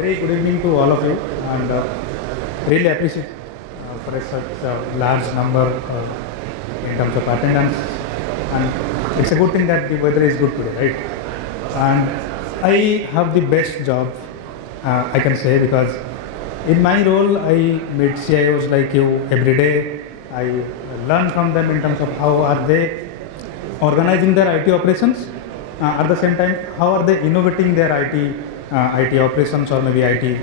Very good evening to all of you, and really appreciate for such a large number in terms of attendance. And it's a good thing that the weather is good today, right? And I have the best job, I can say, because in my role I meet CIOs like you every day. I learn from them in terms of how are they organizing their IT operations. At the same time, how are they innovating their IT operations, or maybe IT,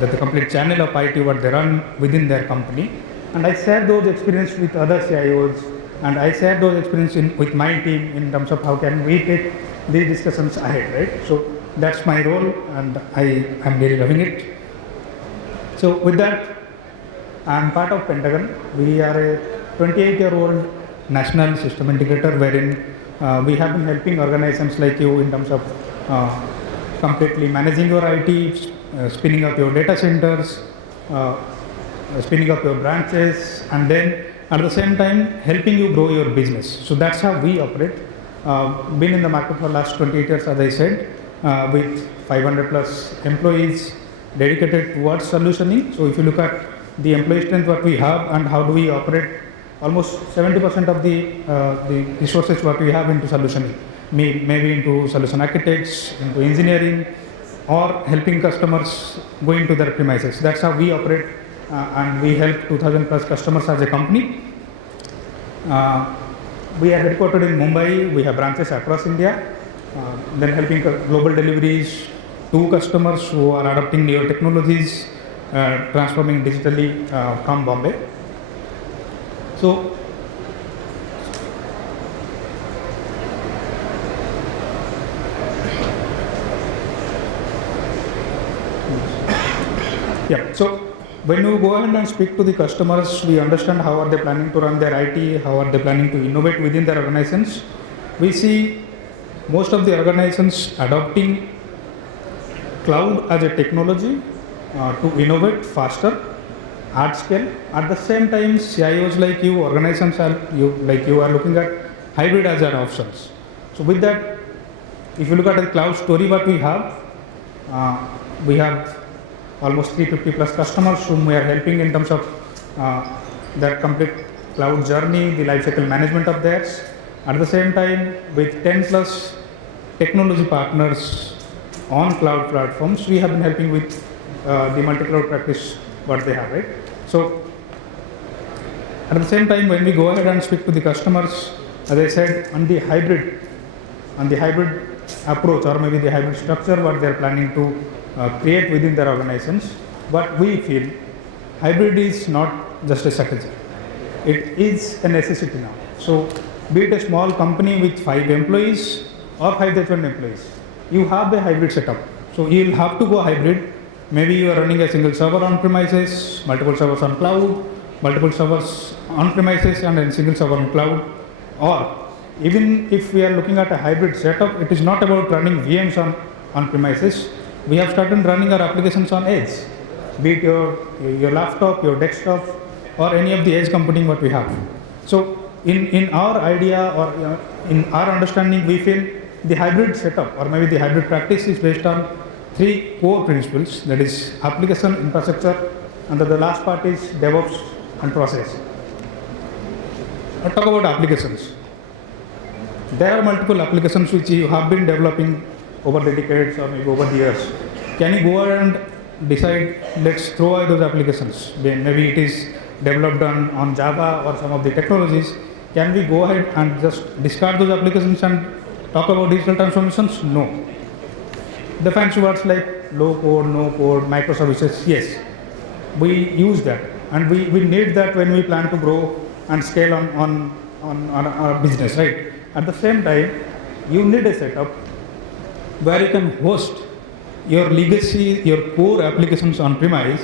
the complete channel of IT what they run within their company. And I share those experiences with other CIOs, and I share those experiences with my team in terms of how can we take these discussions ahead, right? So that's my role, and I am really loving it. So with that, I'm part of Pentagon. We are a 28-year-old national system integrator wherein we have been helping organizations like you in terms of completely managing your IT, spinning up your data centers, spinning up your branches, and then at the same time helping you grow your business. So that's how we operate. Been in the market for the last 28 years, as I said, with 500 plus employees dedicated towards solutioning. So if you look at the employee strength what we have and how do we operate, almost 70% of the resources what we have into solutioning, maybe into solution architects, into engineering, or helping customers go into their premises. That's how we operate, and we help 2,000 plus customers as a company. We are headquartered in Mumbai. We have branches across India, then helping global deliveries to customers who are adopting new technologies, transforming digitally from Bombay. So, yeah, so when you go ahead and speak to the customers, we understand how are they planning to run their IT, how are they planning to innovate within their organizations. We see most of the organizations adopting cloud as a technology to innovate faster at scale. At the same time, CIOs like you, organizations like you are looking at hybrid as an options. So with that, if you look at the cloud story what we have almost 350 plus customers whom we are helping in terms of their complete cloud journey, the lifecycle management of theirs. At the same time, with 10 plus technology partners on cloud platforms, we have been helping with the multi-cloud practice what they have, right? So at the same time, when we go ahead and speak to the customers, as I said, on the hybrid approach, or maybe the hybrid structure what they are planning to create within their organizations, what we feel hybrid is not just a strategy, it is a necessity now. So be it a small company with 5 employees or 5,000 employees, you have a hybrid setup. So you will have to go hybrid. Maybe you are running a single server on premises, multiple servers on cloud, multiple servers on premises and a single server on cloud. Or even if we are looking at a hybrid setup, it is not about running VMs on premises. We have started running our applications on edge, be it your laptop, your desktop, or any of the edge computing what we have. So in our idea, or in our understanding, we feel the hybrid setup or maybe the hybrid practice is based on 3 core principles, that is application, infrastructure, and the last part is DevOps and process. Let's talk about applications. There are multiple applications which you have been developing over the decades or maybe over the years. Can you go ahead and decide, let's throw away those applications? Then maybe it is developed on Java or some of the technologies. Can we go ahead and just discard those applications and talk about digital transformations? No. The fancy words like low code, no code, microservices, yes, we use that, and we need that when we plan to grow and scale on our business, right? At the same time, you need a setup where you can host your legacy, your core applications on premise.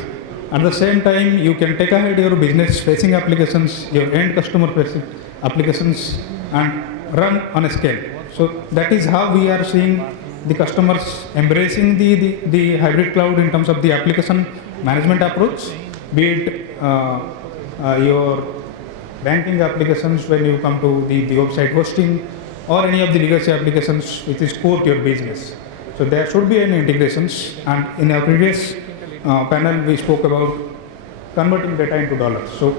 At the same time, you can take ahead your business facing applications, your end customer facing applications, and run on a scale. So that is how we are seeing the customers embracing the hybrid cloud in terms of the application management approach, be it your banking applications when you come to the website hosting, or any of the legacy applications which is core to your business. So there should be any integrations, and in our previous panel we spoke about converting data into dollars. So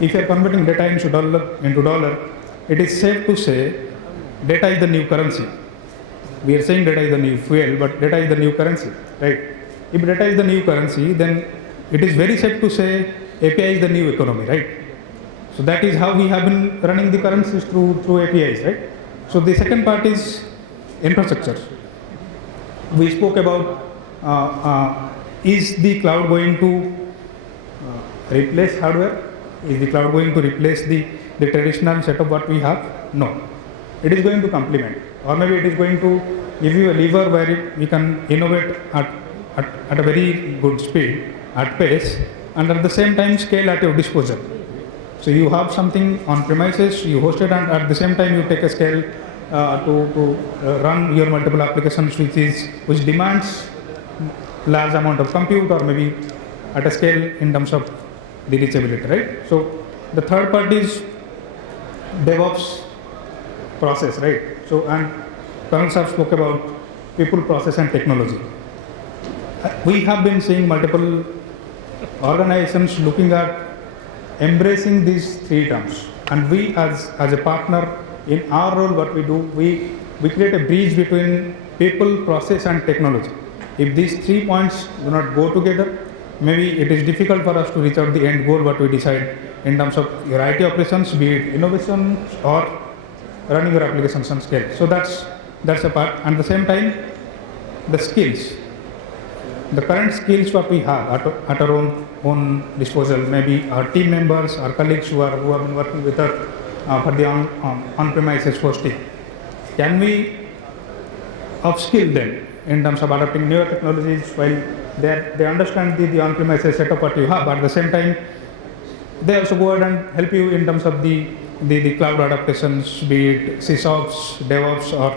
if you are converting data into dollar, it is safe to say data is the new currency. We are saying data is the new fuel, but data is the new currency, right? If data is the new currency, then it is very safe to say API is the new economy, right? So that is how we have been running the currencies through APIs, right? So the second part is infrastructure. We spoke about is the cloud going to replace hardware? Is the cloud going to replace the traditional setup what we have? No. It is going to complement, or maybe it is going to give you a lever where we can innovate at a very good speed, at pace, and at the same time scale at your disposal. So you have something on premises, you host it, and at the same time you take a scale to run your multiple applications, which demands large amount of compute, or maybe at a scale in terms of the reachability, right? So the third part is DevOps process, right? So, and Colonel Sir spoke about people, process, and technology. We have been seeing multiple organizations looking at embracing these three terms, and we as a partner in our role, what we do, we create a bridge between people, process, and technology. If these 3 points do not go together, maybe it is difficult for us to reach out the end goal what we decide in terms of your IT operations, be it innovation or running your applications on scale. So that's a part. And at the same time, the skills, the current skills what we have at our own disposal, maybe our team members, our colleagues who have been working with us for the on-premises hosting. Can we upskill them in terms of adopting newer technologies while they understand the on-premises setup what you have, but at the same time they also go ahead and help you in terms of the cloud adaptations, be it SysOps, DevOps, or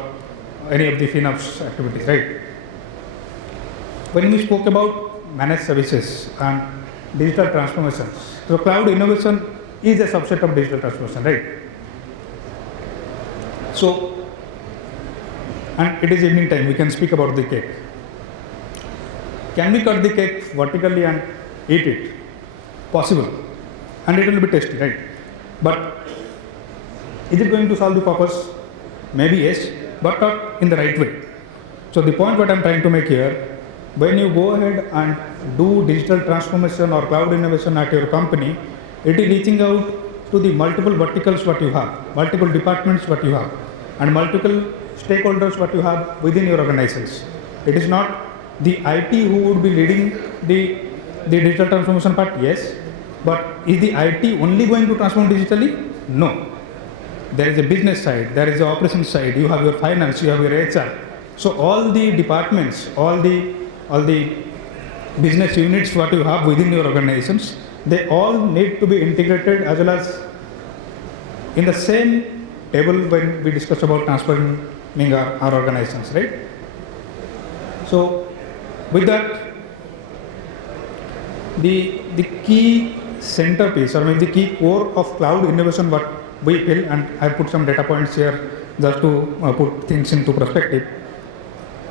any of the FinOps activities, right? When we spoke about managed services and digital transformations, so cloud innovation is a subset of digital transformation, right? So, and it is evening time, we can speak about the cake. Can we cut the cake vertically and eat it? Possible. And it will be tasty, right? But is it going to solve the purpose? Maybe yes, but not in the right way. So the point what I'm trying to make here, when you go ahead and do digital transformation or cloud innovation at your company, it is reaching out to the multiple verticals what you have, multiple departments what you have, and multiple stakeholders what you have within your organizations. It is not the IT who would be leading the digital transformation part, yes, but is the IT only going to transform digitally? No. There is a business side, there is the operations side, you have your finance, you have your HR. So all the departments, all the business units what you have within your organizations, they all need to be integrated as well as in the same table when we discuss about transforming our organizations, right? So with that, the key centerpiece or maybe the key core of cloud innovation what we feel, and I put some data points here just to put things into perspective.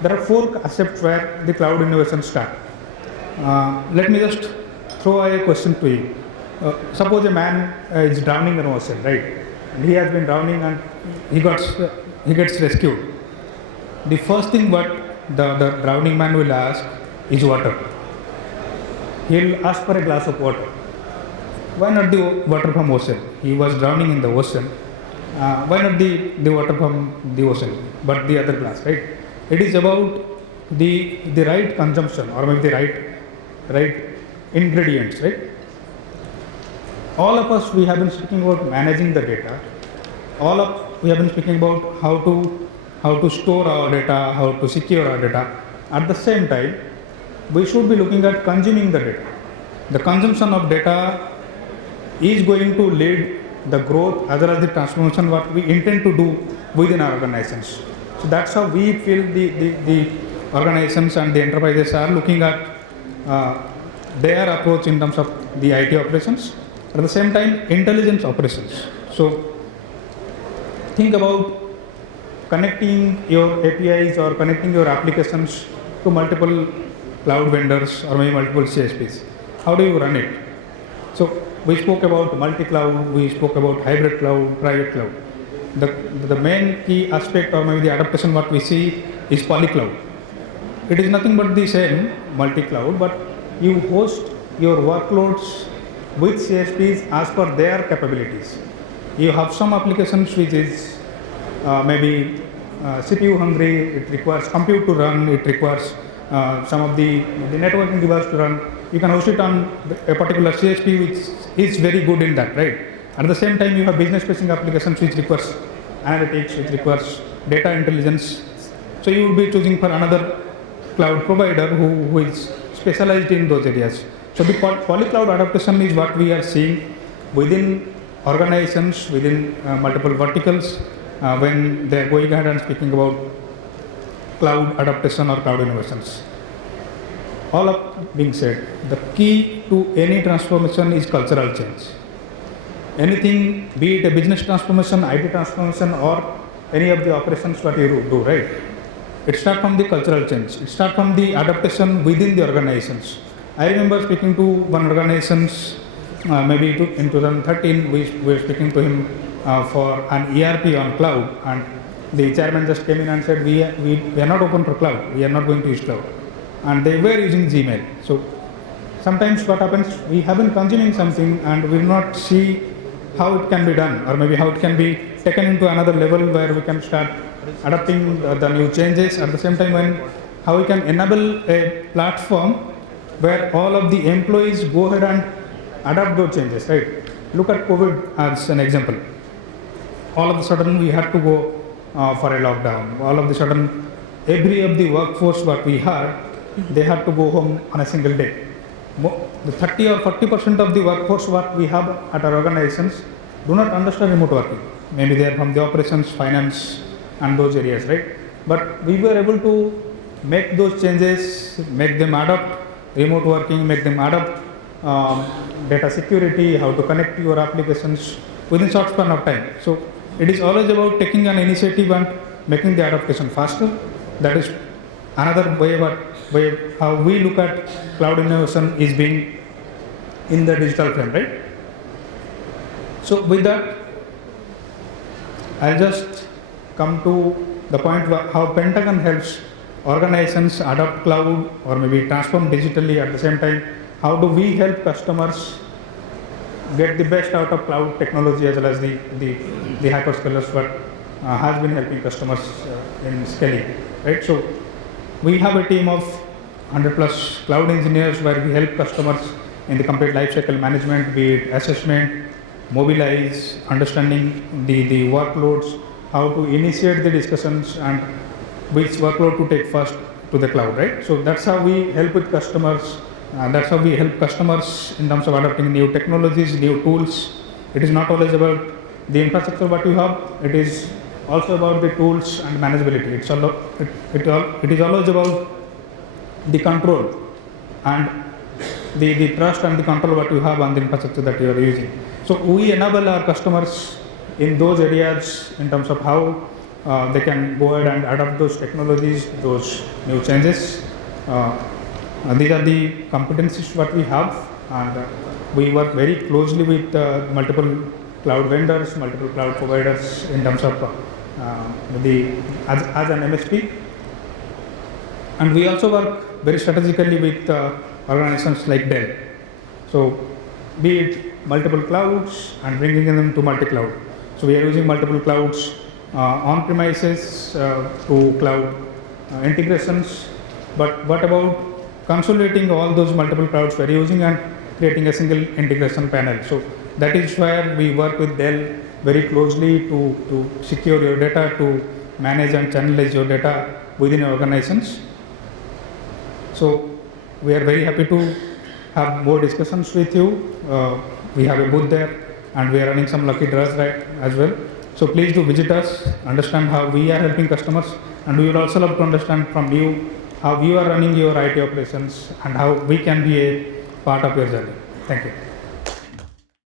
There are 4 aspects where the cloud innovation start. Let me just throw a question to you. Suppose a man is drowning in an ocean, right? And he has been drowning and he gets rescued. The first thing what the drowning man will ask is water. He'll ask for a glass of water. Why not the water from ocean? He was drowning in the ocean. Why not the water from the ocean, but the other glass, right? It is about the right consumption or maybe the right ingredients, right? All of us, we have been speaking about managing the data. We have been speaking about how to store our data, how to secure our data. At the same time, we should be looking at consuming the data. The consumption of data is going to lead the growth as well as the transformation what we intend to do within our organizations. So that's how we feel the organizations and the enterprises are looking at their approach in terms of the IT operations. At the same time, intelligence operations. So think about connecting your APIs or connecting your applications to multiple cloud vendors or maybe multiple CSPs. How do you run it? So we spoke about multi-cloud, we spoke about hybrid cloud, private cloud. The main key aspect or maybe the adaptation what we see is polycloud. It is nothing but the same multi-cloud, but you host your workloads with CSPs as per their capabilities. You have some applications which is maybe CPU hungry, it requires compute to run, it requires some of the networking device to run. You can host it on a particular CSP which is very good in that, right? At the same time, you have business facing applications which requires analytics, which requires data intelligence. So you will be choosing for another cloud provider who is specialized in those areas. So the polycloud adaptation is what we are seeing within organizations, within multiple verticals, when they are going ahead and speaking about cloud adaptation or cloud innovations. All of being said, the key to any transformation is cultural change. Anything, be it a business transformation, IT transformation, or any of the operations what you do, right? It starts from the cultural change. It starts from the adaptation within the organizations. I remember speaking to one organization, maybe in 2013, we were speaking to him for an ERP on cloud, and the chairman just came in and said, we are not open for cloud, we are not going to use cloud. And they were using Gmail. So sometimes what happens, we have been consuming something and we will not see how it can be done, or maybe how it can be taken into another level where we can start adapting the new changes. At the same time, how we can enable a platform where all of the employees go ahead and adapt those changes, right? Look at COVID as an example. All of a sudden we had to go for a lockdown. All of a sudden, every of the workforce what we had, they had to go home on a single day. The 30 or 40% of the workforce what we have at our organizations do not understand remote working. Maybe they are from the operations, finance, and those areas, right? But we were able to make those changes, make them adapt remote working, make them adapt data security, how to connect your applications within short span of time. So it is always about taking an initiative and making the adaptation faster. That is another way how we look at cloud innovation is being in the digital frame, right? So with that, I'll just come to the point where how Pentagon helps organizations adopt cloud or maybe transform digitally. At the same time, how do we help customers get the best out of cloud technology as well as the hyperscalers what has been helping customers in scaling, right? So we have a team of 100 plus cloud engineers where we help customers in the complete lifecycle management, be it assessment, mobilize, understanding the workloads, how to initiate the discussions and which workload to take first to the cloud, right? So that's how we help with customers. That's how we help customers in terms of adopting new technologies, new tools. It is not always about the infrastructure what you have. It is also about the tools and manageability. It is always about the control and the trust and the control what you have on the infrastructure that you are using. So we enable our customers in those areas in terms of how they can go ahead and adopt those technologies, those new changes. These are the competencies what we have, and we work very closely with multiple cloud vendors, multiple cloud providers in terms of as an MSP. And we also work very strategically with organizations like Dell. So be it multiple clouds and bringing them to multi-cloud. So we are using multiple clouds on-premises to cloud integrations. But what about consolidating all those multiple clouds we are using and creating a single integration panel? So that is where we work with Dell very closely to secure your data, to manage and channelize your data within your organizations. So we are very happy to have more discussions with you. We have a booth there and we are running some lucky draws right as well. So please do visit us, understand how we are helping customers, and we will also love to understand from you how you are running your IT operations and how we can be a part of your journey. Thank you.